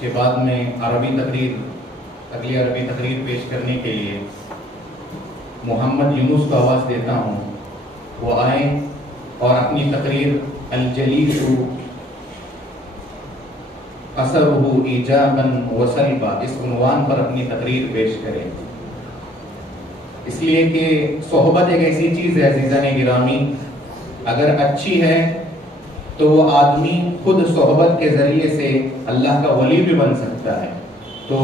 उसके बाद में अगली अरबी तकरीर पेश करने के लिए मोहम्मद यूनुस को आवाज़ देता हूँ, वो आए और अपनी तकरीर अल-जलीसु असरुहु ईजाबन व सल्बा इस उन्वान पर अपनी तकरीर पेश करें। इसलिए कि सोहबत एक ऐसी चीज़ है अज़ीज़ान गिरामी, अगर अच्छी है तो वो आदमी खुद सोहबत के ज़रिए से अल्लाह का वली भी बन सकता है। तो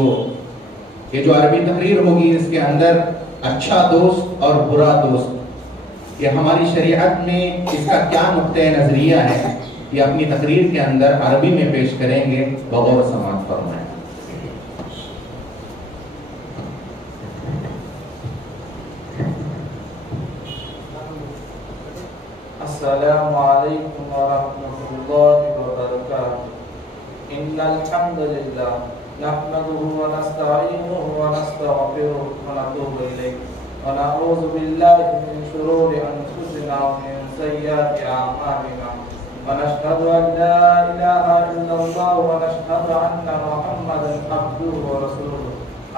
ये जो अरबी तकरीर होगी इसके अंदर अच्छा दोस्त और बुरा दोस्त, ये हमारी शरीयत में इसका क्या नुक्ते नज़रिया है, ये अपनी तकरीर के अंदर अरबी में पेश करेंगे, बगौर समाअत फरमाएं। अस्सलामु अलैकुम व रहमतुल्लाहि व बरकातुहू। इन्नल हम्दुलिल्लाह नहमदुहु व नस्तईनुहु व नस्तगफिरुहु व नतूबु इलैहि व नऊज़ु बिल्लाहि मिन शुरूरि अनफुसिना व मिन सय्यिआति अअमालिना व नशहदु अन ला इलाहा इल्लल्लाह व नशहदु अन्ना मुहम्मदन अब्दुहु व रसूलुहु।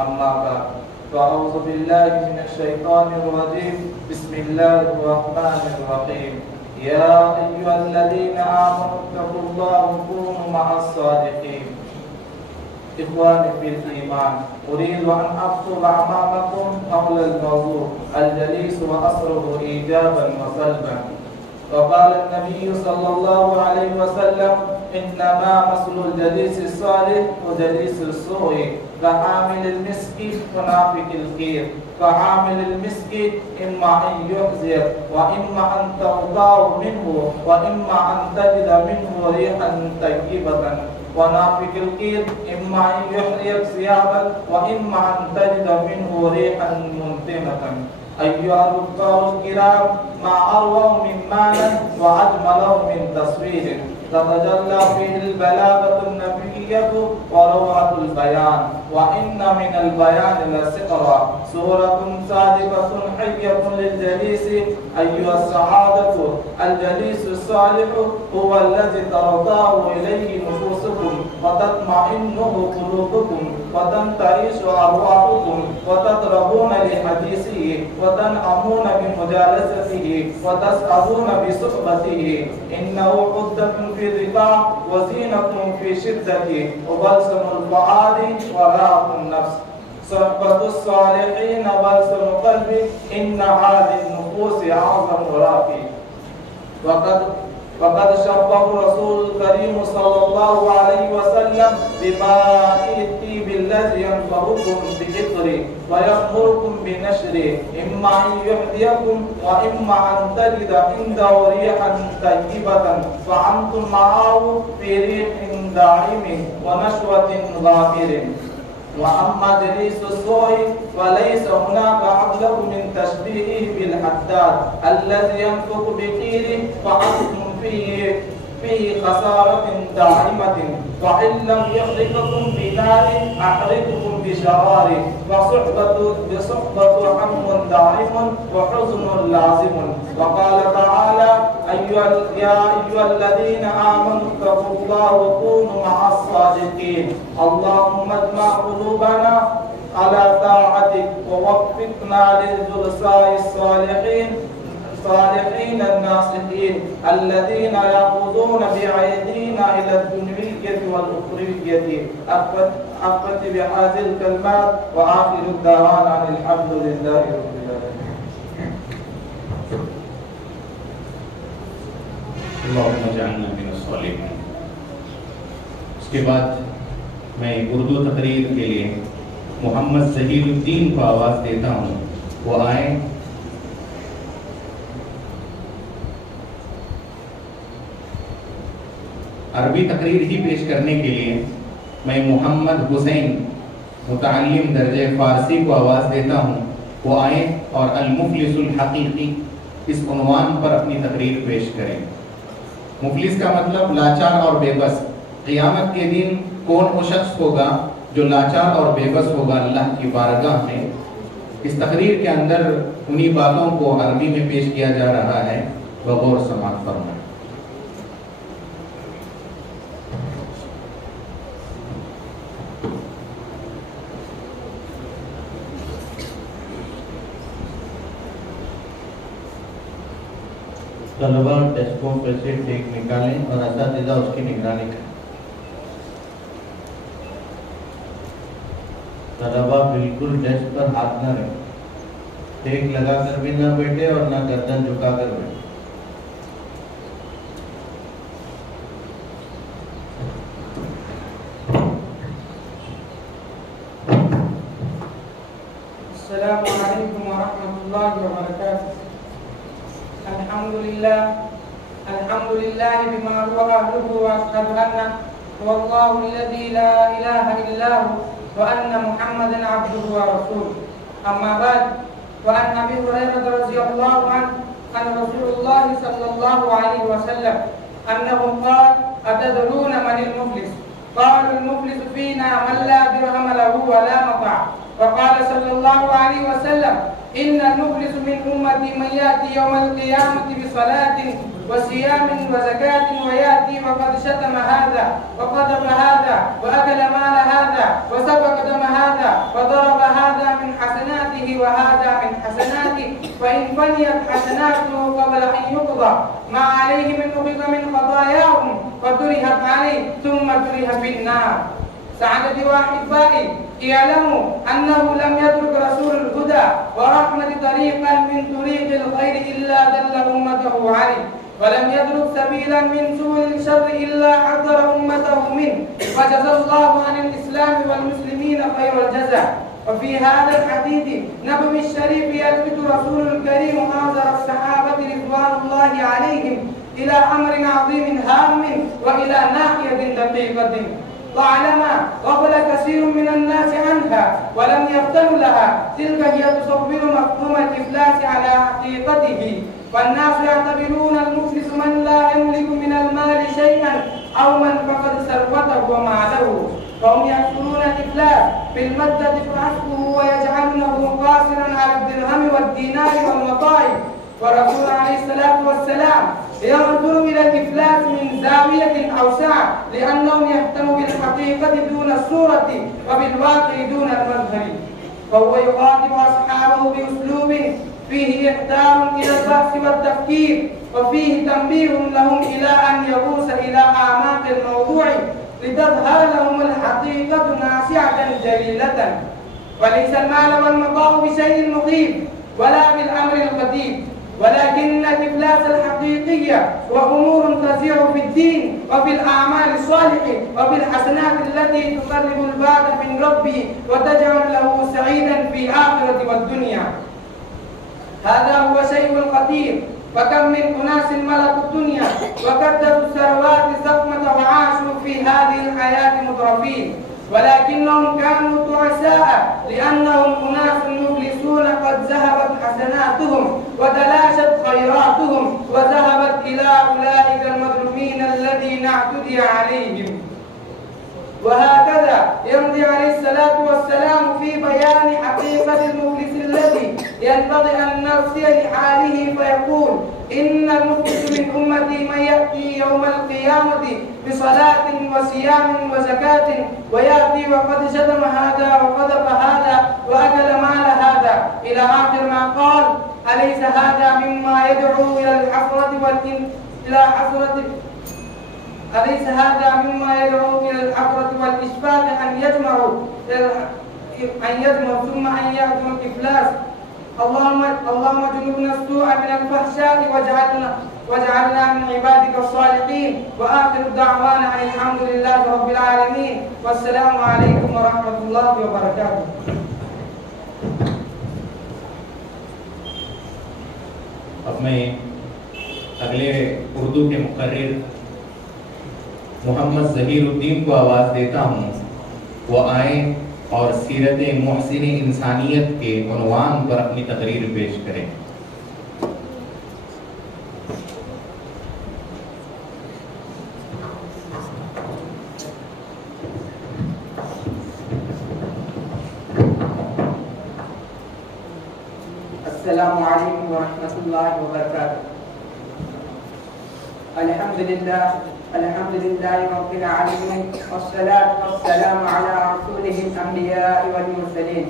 अम्मा बाद फ़अऊज़ु बिल्लाहि मिनश शैतानिर रजीम। बिस्मिल्लाहिर रहमानिर रहीम। या अय्युहल्लज़ीना आमनू इत्तक़ुल्लाह व कूनू मअस सादिक़ीन। इख़वानी फ़िल ईमान, उरीदु अन अख़्तुबा अमामकुम क़ब्लल मौज़ू अल-जलीस व असरुहु ईजाबन व सल्बन। वक़ाल नबी सल्लल्लाहु अलैहि वसल्लम इन्नमा मसलुल जलीसिस सालिह व जलीसिस सूई कहामिलिल मिस्की व नाफ़िकिल क़ीर। कहामिलिल मिस्की इम्मा अन युहज़िर व इम्मा अन तग़दाउ मिन्हु व इम्मा अन तजिद मिन्हु रिहन तय्यिबतन व नाफ़िकिल क़ीर इम्मा अन युहरिक़ सियाबन व इम्मा अन तजिद मिन्हु रिहन मुनतिनतन। अय्युहल रुफ़्क़ाउल किराम, मा अरवअ मिन मानन व अजमल मिन तस्वीरिन ततजल्ला फ़ीहिल बलागतुन नबिय्यतु व रौअतुल बयान व इन्ना मिनल बयान लसिक़रा सूरतुन सादिक़तुन हय्यतुन लिल जलीसी अय्युहस सआदतु अल जलीसुस सालिहु हुवल्लज़ी तरदाउ इलैहि नुफूसुकुम व तत्मइन्नु क़ुलूबुकुम व तंतइशु अरवाहुकुम व ततरबूना लिहदीसिही व तनअमूना बिमुजालसतिही व तसअदूना बिसुहबतिही। इन्नहु उद्दतुन फ़ी रिक़ा व ज़ीनतुन फ़ी शिद्दति व बलसमुल फ़ुआदि व राहतुन नफ्स। सहबतुस सालिहीन बलसमुल क़ल्बि इन्न हाज़िहि नुफूस अअज़म राफ़ी। वक़द शब्बह रसूल करीम सल्लल्लाहु अलैहि वसल्लम बिबाई तिबिल्लज़ी यनफ़उकुम बिज़िक्रि व यअमुरुकुम बिनश्रि इम्मा अन युहदियकुम व इम्मा अन तजिद इंदहु रिहन तय्यिबतन फ़अंतुम मअहु फ़ी रिहिन दाइमिन व नशवतिन ज़ाहिरिन। व अम्मा जलीसुस सूई फ़लैस हुनाका अब्लगु मिन तशबीहिही बिल हद्दाद अल्लज़ी यनफ़ुखु बिक़ीरिhi फ़अंतुम फ़ीहि ख़सारतिन दाइमतिन व इन लम यहरिक़कुम बिनारि अहरिक़कुम बिशरारि व सुहबतु हम्मुन दाइमुन व हुज़्नुन लाज़िमुन। व क़ाल तआला या अय्युहल्लज़ीना आमनू इत्तक़ुल्लाह व कूनू मअस सादिक़ीन। अल्लाहुम्मा इज्मा' क़ुलूबना अला ताअतिक व वफ़्फ़िक़ना लिजुलसाइस सालिहीन अन्नासिहीन अल्लज़ीना यअख़ुज़ूना बिअयदीना इला दुन्यविय्यति वल उख़रविय्यति। अक़्तफ़ी बिहाज़िल कलिमात व आख़िरु दअवाना अनिल हम्दुलिल्लाहि रब्बिल आलमीन। अल्लाहुम्मा जअलना मिनस सालिहीन। उसके बाद मैं उर्दू तकरीर के लिए मोहम्मद ज़हीरुद्दीन को आवाज़ देता हूँ, वो आए। अरबी तकरीर ही पेश करने के लिए मैं मोहम्मद हुसैन मुतअल्लिम दर्जे फ़ारसी को आवाज़ देता हूँ, वो आए और अल-मुफ़लिसुल हक़ीक़ी इस उन्वान पर अपनी तकरीर पेश करें। मुफ़लिस का मतलब लाचार और बेबस। क़यामत के दिन कौन वो शख्स होगा जो लाचार और बेबस होगा अल्लाह की बारगाह में। इस तकरीर के अंदर उन्हीं बातों को अरबी में पेश किया जा रहा है, बगौर समाअत फरमाएं। तलबा डेस्कों पर से टेक निकालें और असातिज़ा उसकी निगरानी करें। तलबा बिल्कुल डेस्क पर हाथ न रखें, टेक लगाकर भी न बैठे और न गर्दन झुकाकर बैठे। अस्सलामु अलैकुम व रहमतुल्लाहि व बरकातुहू। अल्हम्दुलिल्लाह बिमा हुवा अहलुहु व अशहदु अन्ना वल्लाहु अल्लज़ी ला इलाहा इल्ला हु व अन्ना मुहम्मदन अब्दुहु व रसूलुहु। अम्मा बाद, व अन अबी हुरैरह रज़ियल्लाहु अन्हु अन रसूलुल्लाह सल्लल्लाहु अलैहि वसल्लम अन्नहु क़ाल अतदरून मनिल मुफ़लिस क़ालू अल मुफ़लिस फ़ीना मन ला दिरहम लहु व ला मता'। वक़ाल सल्लल्लाहु अलैहि वसल्लम इन्नल मुफ़लिस मिन उम्मती मन याती यौमल क़ियामति बिसलातिन व सियामिन व ज़कातिन व याती व क़द शतम हाज़ा व क़दफ़ हाज़ा व अकल माल हाज़ा व सफ़क दम हाज़ा व ضرب हाज़ा मिन हसनातिही व हाज़ा मिन हसनातिही व इन फ़नियत हसनातुहु क़ब्ल अन युक़दा मा अलैहि मिन उक़िज़ मिन ख़तायाहुम फ़तुरिहत अलैहि थुम्मा तुरिह फ़िन्नार। सअदती व अहिब्बाई इअलमू अन्नहु लम यत्रुक रसूलुल हुदा व रहमति तरीक़न मिन तुरीक़िल ख़ैरि इल्ला दल्ल उम्मतहु अलैहि व लम यत्रुक सबीलन मिन सुबुलिश शर्रि इल्ला हज़्ज़र उम्मतहु मिन्हु व जज़ाल्लाहु अनिल इस्लाम वल मुस्लिमीन ख़ैरल जज़ा। وفي هذا الحديث النبوي الشريف يلفت رسول الكريم حاضر الصحابة رضوان الله عليهم إلى أمر عظيم هام وإلى ناحية دقيقة طالما غفل كثير من الناس عنها ولم يفتنوا لها. تلك هي تصور مفهوم الإفلاس على حقيقته، فالناس يعتبرون المفلس من لا يملك من المال شيئا أو من فقد ثروته وماله، فهم يذكرون الإفلاس بالمادة فحسبه ويجعلونه قاصرا على الدرهم والدينار والمطاع. ورسول عليه الصلاة والسلام ينظر إلى الإفلاس من زاوية أوسع لأنهم يهتموا بالحقيقة دون الصورة وبالواقع دون المظهر، فهو يخاطب أصحابه بأسلوب فيه إحضار إلى البحث والتفكير وفيه تنبيه لهم إلى أن يغوص إلى أعماق الموضوع لتظهر لهم الحقيقة ناصعة جليلة. وليس المال والمطاع بشيء مخيف ولا بالأمر الخطير، ولكن الإفلاس الحقيقي وأمور تزيع في الدين وفي الأعمال الصالحة وفي الحسنات التي تقرب العبد من ربه وتجعل له سعيدا في الآخرة والدنيا. هذا هو شيء خطير، فكم من أناس ملكوا الدنيا وكدسوا الثروات الزخمة وعاشوا في هذه الحياة مترفين، ولكنهم كانوا تعساء لأنهم أناس مفلسون قد ذهبت حسناتهم وتلاشت خيراتهم وذهبت إلى أولئك المظلومين الذين اعتدي عليهم. وهكذا يمضي عليه الصلاة والسلام في بيان حقيقة المفلس الذي ينبغي أن نرثي لحاله فيقول إن المفلس من أمتي من يأتي يوم القيامة بصلاة وصيام وزكاة ويأتي وقد شتم هذا وقذف هذا وأكل مال هذا إلى آخر ما قال. أليس هذا مما يدعو إلى الحسرة أليس هذا مما يدعو إلى الحسرة والإشفاق أن يجمعوا ثم أن يأتوا الإفلاس. اللهم جنبنا السوء من الفحشاء واجعلنا من عبادك الصالحين. وآخر دعوانا أن الحمد لله رب العالمين والسلام عليكم ورحمة الله وبركاته. अब मैं अगले उर्दू के मुकर्रिर मोहम्मद ज़हीरुद्दीन को आवाज़ देता हूँ, वो आए और सीरत मुहसिन इंसानियत के उन्वान पर अपनी तकरीर पेश करें। अस्सलामु अलैकुम व रहमतुल्लाहि व बरकातुहू। अल्हम्दुलिल्लाहि रब्बिल आलमीन वस्सलातु वस्सलामु अला रसूलिहिल अंबिया'i वल मुरसलीन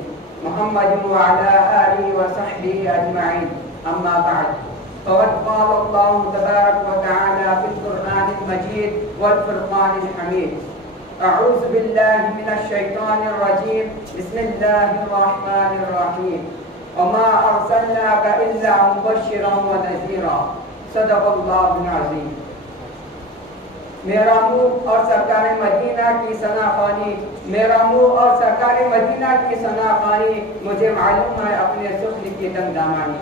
मुहम्मदिन व अला आलिहि व सहबिहि अजमईन। अम्मा बअद, فقد قال الله تبارك وتعالى في القرآن المجيد والفرقان الحميد: أعوذ بالله من الشيطان الرجيم بسم الله الرحمن الرحيم وما أرسلناك إلا مبشرا ونذيرا صدق الله العظيم. میرا منہ اور سرکار مدینہ کی ثنا خوانی، میرا منہ اور سرکار مدینہ کی ثنا خوانی، مجھے معلوم ہے اپنے سفل کی دم دامانی.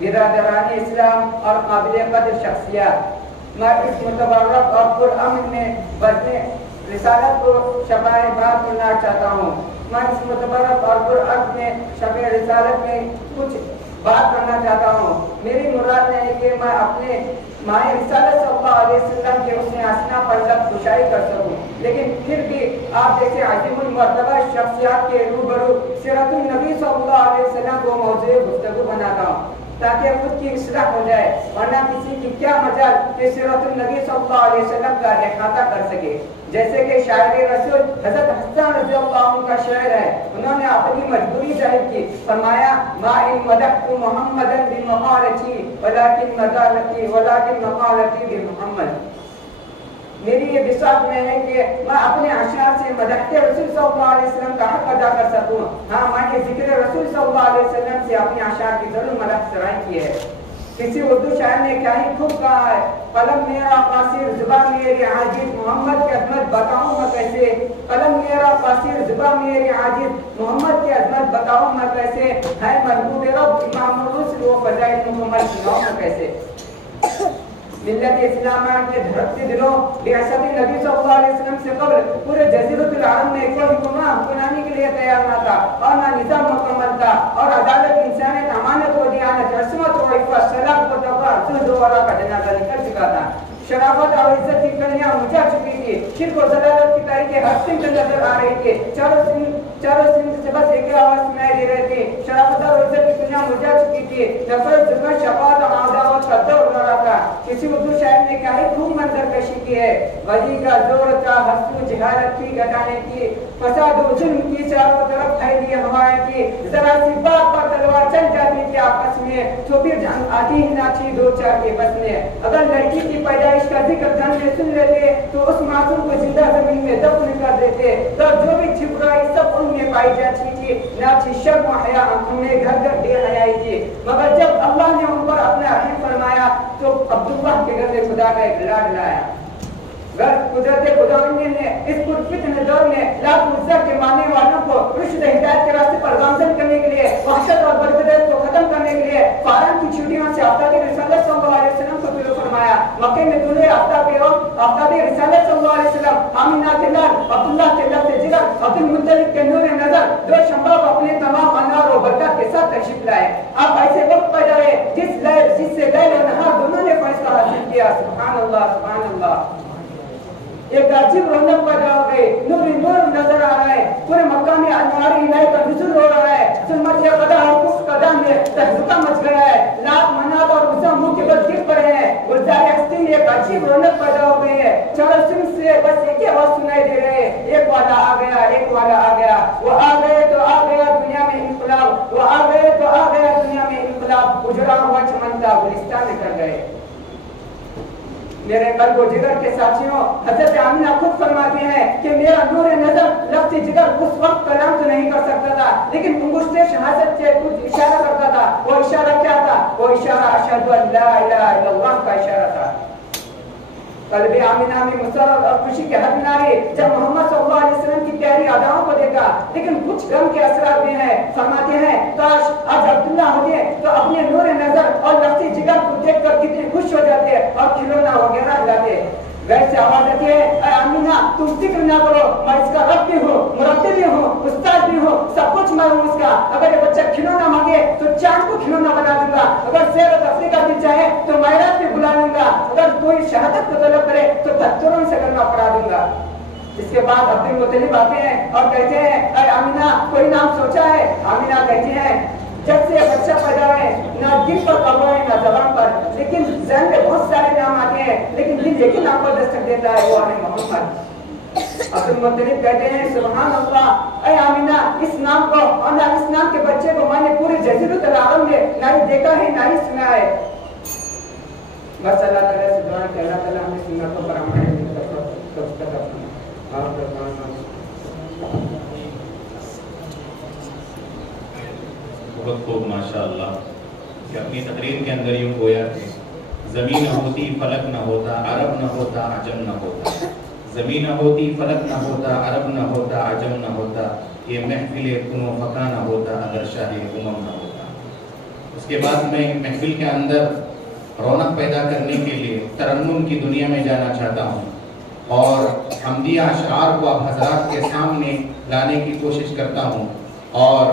برادران اسلام اور قابل قدر شخصیات، میں اس متبرک اور پرامن میں بزم رسالت کو شبائے بات کرنا چاہتا ہوں. میں اس متبرک اور پرامن میں شب رسالت میں کچھ بات کرنا چاہتا ہوں. میری مراد ہے کہ میں اپنے ماہ رسالت صلی اللہ علیہ وسلم کے حسن حسنہ پر لب کشائی کر سکوں، لیکن پھر بھی آپ جیسے عظیم المرتبہ شخصیات کے روبرو سیرت النبی صلی اللہ علیہ وسلم کو موضوع گفتگو بناتا ہوں تاکہ خود کی اصلاح ہو جائے، ورنہ کسی کی کیا مجال کہ سیرت النبی صلی اللہ علیہ وسلم کا احاطہ کر سکے. جیسے کہ شاعر رسول حضرت حسن رضی اللہ عنہ کا شعر ہے، انہوں نے اپنی مجبوری ظاہر کی، فرمایا: ما ان مدحت محمدا بمقالتی ولکن مقالتی بمحمد. میری یہ بساط میں ہے کہ میں اپنے اشعار سے مدحت رسول صلی اللہ علیہ وسلم کا حق ادا کر سکوں. ہاں، میں نے ذکر رسول صلی اللہ علیہ وسلم سے اپنے اشعار کی ضرور مدح سرائی کی ہے. کسی اردو شاعر نے کیا ہی خوب کہا ہے: قلم میرا قاصر زبان میری عاجز، محمد کی عظمت بتاؤں میں کیسے. قلم میرا قاصر زبان میری عاجز، محمد کی عظمت بتاؤں میں کیسے. ہے محبوب رب امام الرسل و فضائل مکمل سناؤں میں کیسے. ملت اسلام کے دھڑکتے دلوں ریاست نبی صلی اللہ علیہ وسلم سے قبل پورے جزیرۃ العرب میں کوئی حکمرانی کے لیے تیار نہ تھا اور نہ نظام مکمل تھا، اور عدالت، انسانیت، امانت و دیانت، عصمت و عفت، صلاح و تقویٰ، زہد و ورع کا جنازہ نکل چکا تھا. شرافت اور عزت کی کلیاں مچا چکی تھی. شرک و ضلالت کی تاریخیں ہر سمت نظر آ رہی تھی. چاروں سمت سے بس ایک آواز سنائی دے رہی تھی: شرافت اور عزت کی کلیاں مچا چکی تھی. نفرت، ظلم، شفاعت اور عداوت کا دور ہو رہا تھا. کسی اردو شاعر نے کیا ہی خوب منظر کشی کی ہے: غازی کا زور تھا ہستو جہالت کی گھٹانے کی، فساد و ظلم کی چاروں طرف پھیلی ہوائیں کی. ذرا سی بات پر تلوار چل جاتی تھی آپس میں، تو پھر جان آتی ہی نہ تھی دو چار کے بس میں. اگر لڑکی کی پیدائش کا ذکر دھن میں سن لیتے تو اس معصوم کو زندہ زمین میں دفن کر دیتے. تو جو بھی چھپرائی سب ان میں پائی جاتی تھی، نہ تھی شرم و حیا آنکھوں میں، گھر گھر بے حیائی تھی. مگر جب اللہ نے ان پر اپنا رحم فرمایا تو عبداللہ کے گھر میں خدا کا ایک لاڈ لایا. قدرت خداوندی نے اس پرفتن دور میں لاکھ عزت کے ماننے والوں کو رشد ہدایت کے راستے پر گامزن کرنے کے لیے، وحشت اور بربریت کو ختم کرنے کے لیے فارغ کی چھٹیوں سے آفتاب رسالت صلی اللہ علیہ وسلم کو طلوع فرمایا. مکے میں طلوع آفتاب رسالت صلی اللہ علیہ وسلم آمینہ کے لال، عبداللہ کے لفظ جگر، عبد المطلب کے نور نظر، دو شمبا کو اپنے تمام انوار و برکات کے ساتھ تشریف لائے. اب ایسے وقت پیدا ہوئے جس سے لیل و نہار دونوں نے فیصلہ حاصل کیا. سبحان اللہ، سبحان اللہ. ایک عجیب رونق پیدا ہو گئی، نور نور نظر آ رہا ہے. پورے مکہ میں انوار الہی کا نزول ہو رہا ہے. ظلمت کے قدح اور کفر قدح میں تہلکہ مچ گیا ہے. لات، منات اور عزا منہ کے بل گر پڑے ہیں. گلزار ہستی میں ایک عجیب رونق پیدا ہو گئی ہے. چاروں سمت سے بس ایک ہی آواز سنائی دے رہے ہیں: ایک والا آ گیا، ایک والا آ گیا. وہ آ گئے تو آ گیا دنیا میں انقلاب، وہ آ گئے تو آ گیا دنیا میں انقلاب. اجڑا ہوا چمنتا گلستان میں کر گئے. میرے قلب و جگر کے ساتھیوں، حضرت آمینہ خود فرماتی ہیں کہ میرا نور نظر لفظ جگر اس وقت کلام تو نہیں کر سکتا تھا، لیکن انگشت شہادت سے کچھ اشارہ کرتا تھا. وہ اشارہ کیا تھا؟ وہ اشارہ اشہد ان لا الہ الا اللہ کا اشارہ تھا. قلب آمینہ میں مسرت اور خوشی کے حد نہ رہی جب محمد صلی اللہ علیہ وسلم کی پیاری اداؤں کو دیکھا، لیکن کچھ غم کے اثرات بھی ہیں. فرماتے ہیں کاش آج عبداللہ ہوتے تو اپنے نور نظر اور لفظی جگر کو دیکھ کر کتنے خوش ہو جاتے اور کھلونا وغیرہ لاتے. ویسے آواز آتی ہے: اے آمینہ تم فکر نہ کرو، میں اس کا رب بھی ہوں، مربی بھی ہوں، استاد بھی ہوں، سب کچھ میں ہوں اس کا. اگر یہ بچہ کھلونا مانگے تو چاند کو کھلونا بنا دوں گا. اگر سیر و تفریح کا دل چاہے تو معراج پہ بلا لوں گا. اگر کوئی شہادت کو طلب کرے تو پتھروں سے کلمہ پڑھا دوں گا. اس کے بعد عبد المطلب آتے ہیں اور کہتے ہیں: اے آمینہ کوئی نام سوچا ہے؟ آمینہ کہتی ہیں: جب سے بچہ پیدا ہے نہ دل پر قبر ہے نہ زبان پر، لیکن ذہن میں بہت سارے نام آتے ہیں، لیکن دل یقین آپ کو دستک دیتا ہے وہ ہے محمد. अब्दुल मुत्तलिब कहते हैं सुभान अल्लाह, ऐ आमिना, इस नाम को और ना इस नाम के बच्चे को मैंने पूरे जज़ीरतुल अरब में ना ही देखा है ना ही सुना है। बस अल्लाह ताला से दुआ कि अल्लाह ताला हमें सुन्नतों पर अमल करने की तौफीक अता फरमाए। बहुत खूब माशाअल्लाह कि अपनी तकरीर के अंदर यूँ गोया कि ज़मीन न होती फलक न होता, अरब न होता, अजम न होता, ज़मीन न होती फलक न होता, अरब न होता, अजम न होता, ये महफिल कुनो फ़का न होता अगर शाह उमम न होता। उसके बाद मैं महफिल के अंदर रौनक पैदा करने के लिए तरन्नुम की दुनिया में जाना चाहता हूँ और हमदिया अशआर को आप हज़रात के सामने लाने की कोशिश करता हूँ और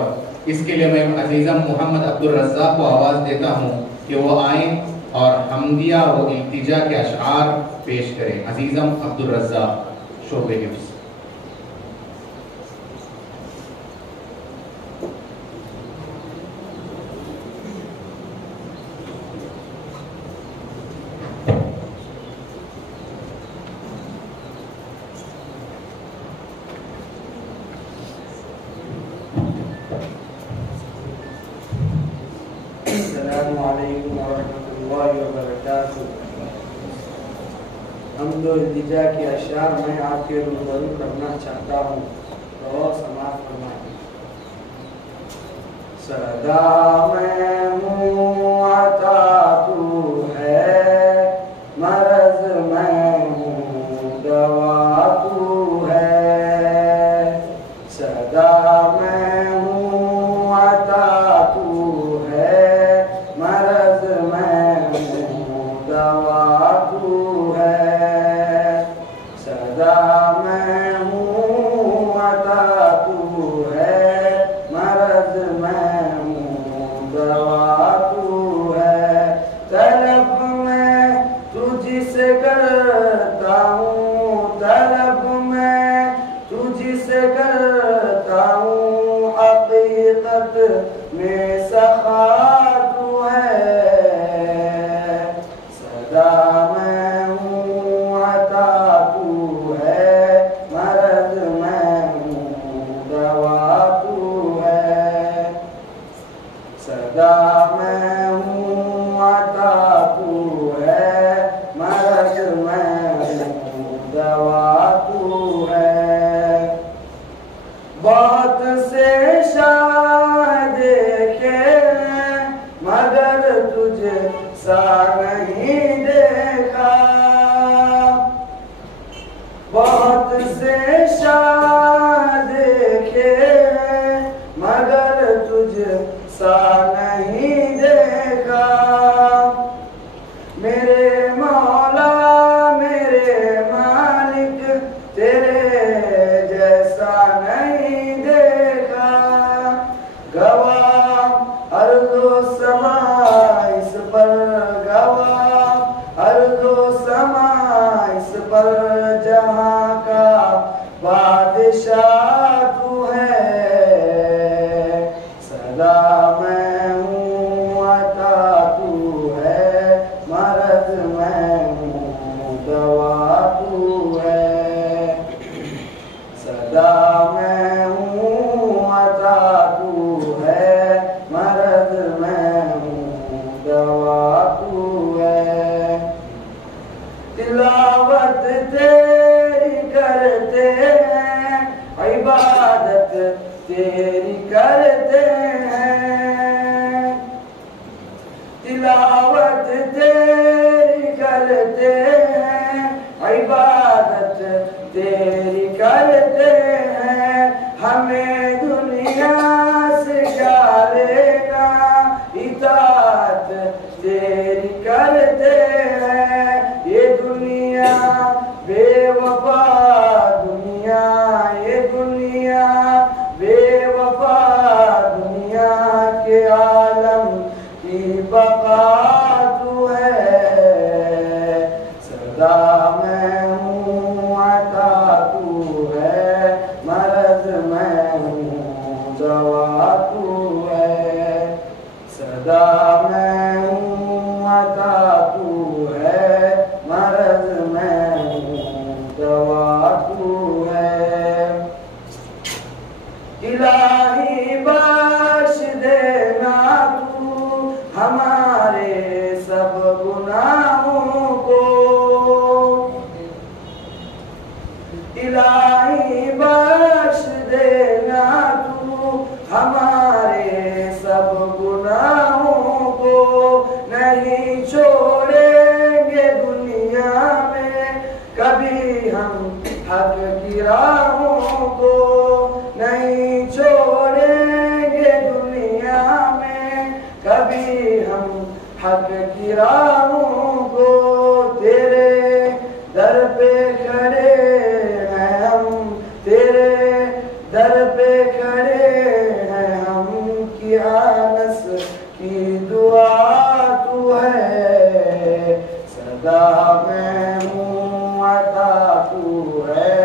इसके लिए मैं अजीज़म मोहम्मद अब्दुल रज़्ज़ाक़ को आवाज़ देता हूँ कि वो आएँ और हमदिया व इल्तिजा के अशआर पेश करें। अजीज़म अब्दुल रज़्ज़ाक़ शोबे हिफ्ज़। इल्तिजा के अशआर मैं आपके रूबरू करना चाहता हूँ, तो समाअत फरमाएं। सदा मैं हूँ अता तू है, मरज़ मैं हूँ दवा तू है। सदा मैं हूँ अता तू है, मरज़ मैं हूँ दवा तू है। सदा मैं हूँ अता तू है, मरज़ मैं हूँ दवा तू है। तलब मैं तुझसे करता हूँ, तलब मैं तुझसे करता हूँ, हकीकत में सखा तू है। सदा मैं हूँ अता तू है, मरज़ मैं हूँ दवा तू है। सदा मैं हूँ अता तू है, मरज़ मैं हूँ दवा तू है। बहुत से शाह देखे मगर तुझे सा नहीं देखा। बहुत से शाह देखे मगर तुझे सा नहीं देखा। मेरे मौला मेरे मालिक तेरे जैसा नहीं देखा। गवाह अर्ज़ो समा इस पर, गवाह अर्ज़ो समा इस पर, जहाँ का बादशाह तू है। सदा मैं हूँ अता तू है, मरज़ मैं हूँ दवा तू है। सदा मैं हूँ अता तू है, मरज़ मैं हूँ दवा तू है। तिलावत तेरी करते हैं, इबादत तेरी करते हैं। तिलावत तेरी करते हैं, इबादत तेरी करते हैं। हमें दुनिया से क्या लेना, इताअत तेरी करते हैं। ये दुनिया बेवफा दुनिया, ये दुनिया बेवफा दुनिया के आलम की बका तू है। सदा मैं हूँ अता तू है, मरज़ मैं हूँ दवा तू है। सदा मैं हूँ अता तू है, मरज़ मैं हूँ दवा तू الہی بخش دینا تو ہمارے سب گناہوں کو، نہیں چھوڑیں گے دنیا میں کبھی ہم حق کی راہوں کو، نہیں چھوڑیں گے دنیا میں کبھی ہم حق کی راہوں کو، تیرے در پہ کھڑے ہیں ہم، تیرے در پہ کھڑے ہیں ہم، کیا نصر کی دعا تو ہے، صدا میں ہوں عطا تو ہے،